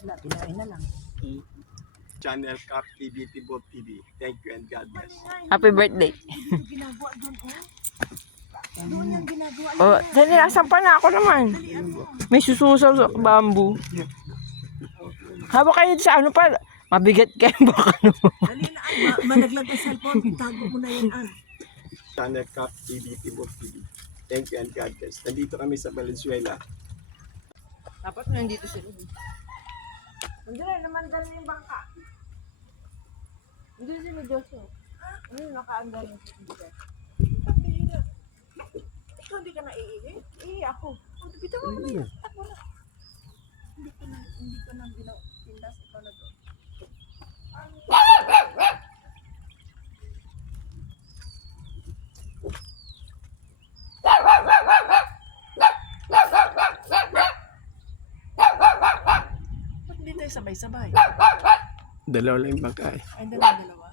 Wala, kinain na lang. Channel Cap TV, Tibot TV. Thank you and God bless. Happy birthday. Dito ginagawa doon, oh. Doon yung ginagawa. Oh, dali, asan pa na ako naman? May sususaw sa bamboo. Hawak kayo sa ano pa, mabigat kayo baka naman. Dali na, malaglag ang cellphone. Itago mo na yan, An. Channel Cap TV, Tibot TV. Thank you and God bless. Nandito kami sa Valenzuela. Dapat nandito sila. Hindi, naman dala yung bangka. Hindi sila Joshua. Ano yung nakaandar yung sila? Ikaw hindi ka naiihi? Eh, ako. Bitaw mo na yan. Takbo na. Hindi ko nang pindas. Ikaw na doon. Ba't hindi tayo sabay-sabay? Dalawa lang yung bangka eh. Ay, dalawa.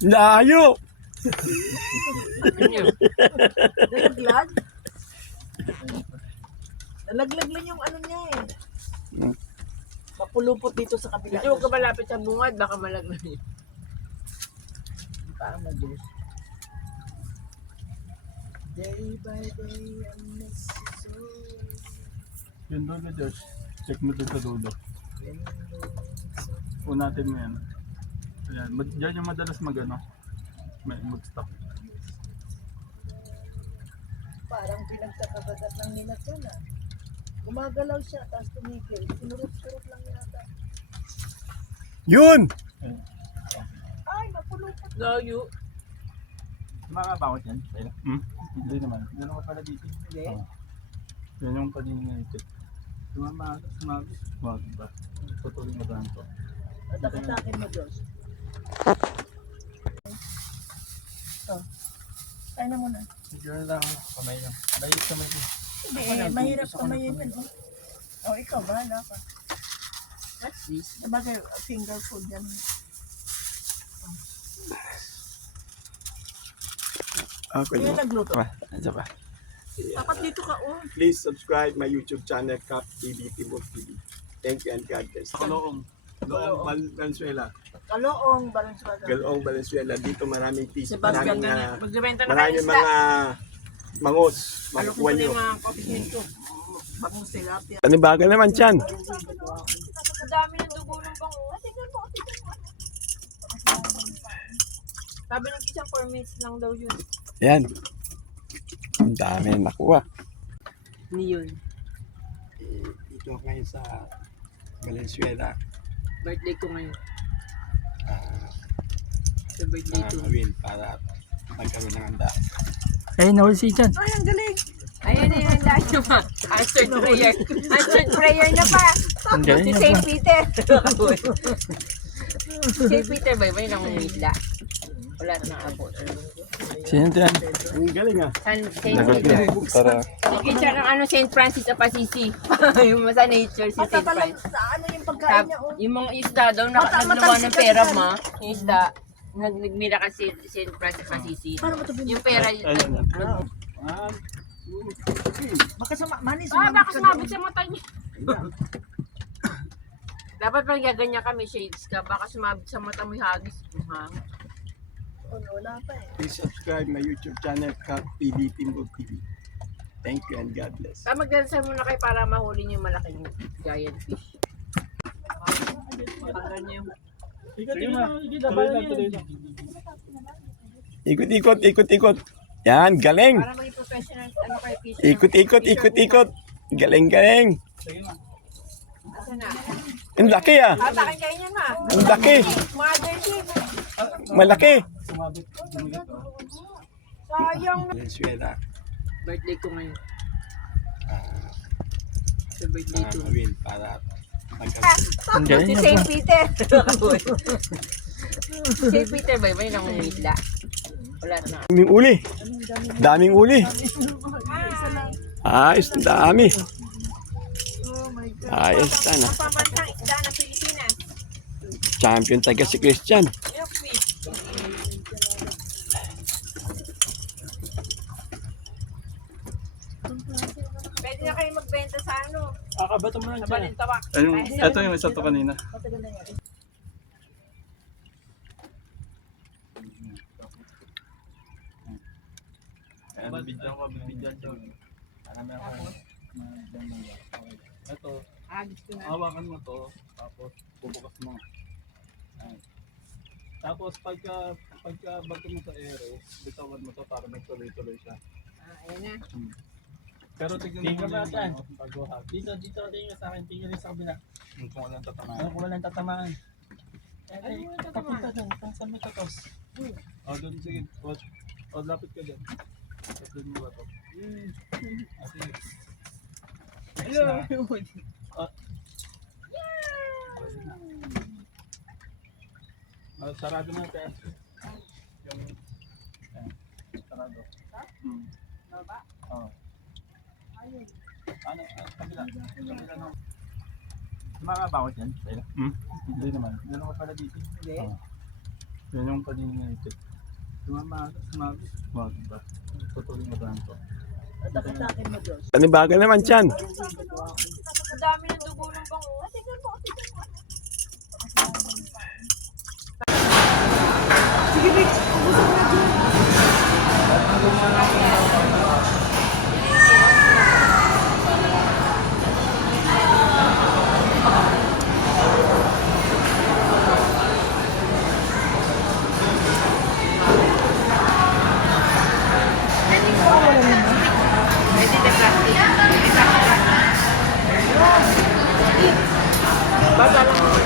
Layo! Nalaglag? Nalaglag lang yung ano niya eh. Mapulupot dito sa kabila. Hindi mo ka malapit sa bungad, baka malaglag yun. Parang mabilis. Day by day, I miss you so. Yun doon na Josh. Check mo doon sa dulo. Unatin mo yan. Ayan. Diyan yung madalas mag-ano. May mag-stop. Parang pinagkakabagat ng nilat yan ah. Gumagalaw siya, tapos tumigil. Sinurot-surot lang yata. Yun! Ay, mapulupot. Layo. Makakabawat yan? Hindi naman. Meron ka pala dito. Hindi. Oh. Yan yung kanina ito. Sumama. Wag ba? Tutuloy mo ba ito? At atakin mo, Diyos. Oh. Kaya na muna. Siguro lang kamay niya. Bayit kamay niya. Hindi, mahirap kamayin yan. Oh, ikaw, bahala ka. What's this? Sabagay, finger food yan. Okay. Kaya nagluto. Ano ba? Dapat dito ka, oh. Please subscribe my YouTube channel Cap TV, Tibot TV. Thank you and God bless. Kaloong. Loong Valenzuela. Kaloong, Valenzuela. Galoong Valenzuela. Dito maraming fish. Sebastian Maraming, Magbibenta na kayo maraming isda. mga mangos. Ano Makukuha ko na nyo. yung mga coffee nito? Bagong tilapia. Panibagal naman dyan. Ang dami ng dugo ng bango. Sabi ng isang 4 minutes lang daw yun. Yan. Ang dami na nakuha. Niyon. Dito ngayon sa Valenzuela. Birthday ko ngayon. Uh, Sa birthday ko. gawin para magkaroon ng handa. Ay, nahul si Chan. Ay, ang galing. Ayan eh, handa nyo ma. Answered prayer. Answered prayer na pa. Ang galing Si niya St. pa. Peter. St. Peter ba? May nangungidla. Wala na abot. Sino ito yan? Ang galing ah. St. Peter. Para Sige siya ng ano, St. Francis of Assisi. yung sa nature si St. Matapalang Francis. sa ano yung pagkain niya, oh. Yung mga isda daw, naglawa ng pera ma. Yung isda, nagmira ka si St. Francis of Assisi. Paano mo ito Yung pera, Ayun. Baka manis. baka sumabit sa mata niya. Dapat pag gaganyan kami, shades ka, baka sumabit sa mata mo yung hagis. Ha? Wala pa eh. Please subscribe my YouTube channel Cap TV, Tibot TV. Thank you and God bless. Magdasal muna kayo para mahuli niyo yung malaking giant fish. Ikot. Yan, galing. Para maging professional, ano kayo fish. Ikot. Galing. Asa na? Ang laki ah. Tatakin kayo niyan ma. Ang laki. Mother ship. Malaki. Sayang. Venezuela. Birthday ko ngayon. Sa birthday ko. Gawin para Hindi. Si St. Peter. Si St. Peter ba yun ang isla? Wala na. Daming uli. Daming uli. Ayos, ang dami. Ayos, sana. Ang pambansang isda ng Pilipinas. Champion taga si Christian. Pwede na kayo magbenta sa ano? Kakabato mo lang Sa Balintawak. Ito yung isa to kanina. Matagal na yan. Bibigyan ko, bibigyan ko. Ito, Gusto na. hawakan mo to, tapos bubukas mo. Ayan. Tapos pagka bago mo sa ere, bitawan mo to para magtuloy-tuloy siya. Ayan na. Pero tignan Tingnan mo mo natin. yung pagbuhat. Dito, tingin sa akin. Tingin rin sa kabila. Kung walang tatamaan. Ano kung walang tatamaan? Ano yung tatamaan? Papunta doon. Kung saan may tatos. O, doon sige. O, lapit ka dyan. Tapos doon mo ba to? Sige. Next na. Sarado na tayo. Yung, ayan, sarado. Baba? Oo. Ano, kabila. Kabila na. Makabawat yan. Hindi naman. Hindi naman pala dito. Hindi. Yan yung kanina na ito. Sumama, wag ba? Tutuloy mo ba ito? Takatakin mo, Diyos. Panibaga naman, Chan. Ang dami ng dugo ng bango. Tingnan mo, tingnan mo. Pwede na plastic. Bata lang.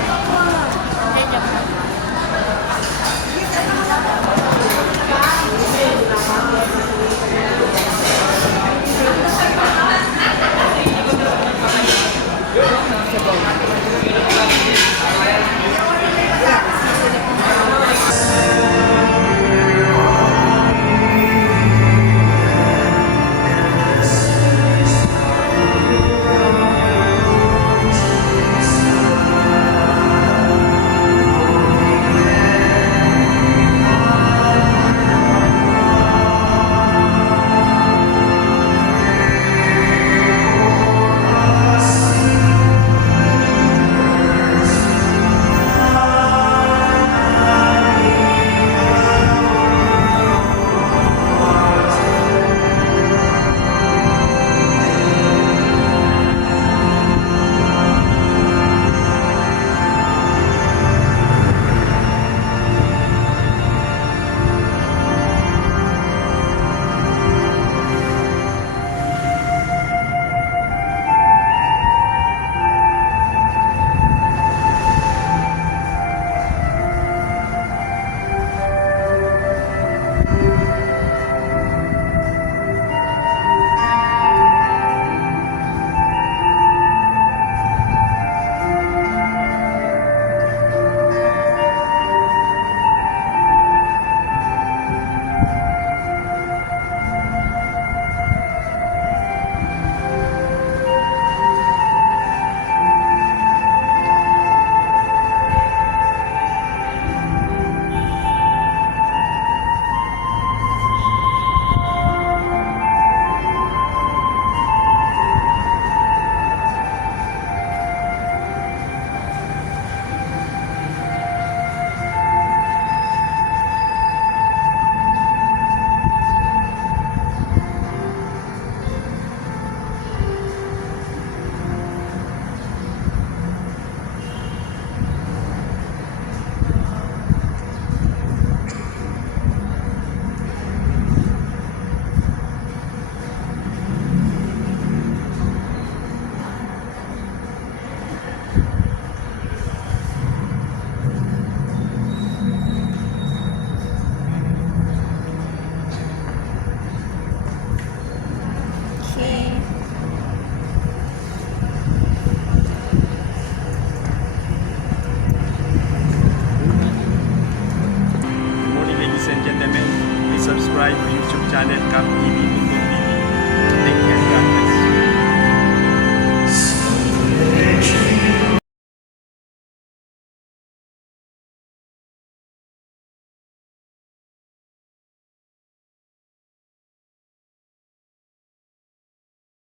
subscribe YouTube channel Cap EBP po.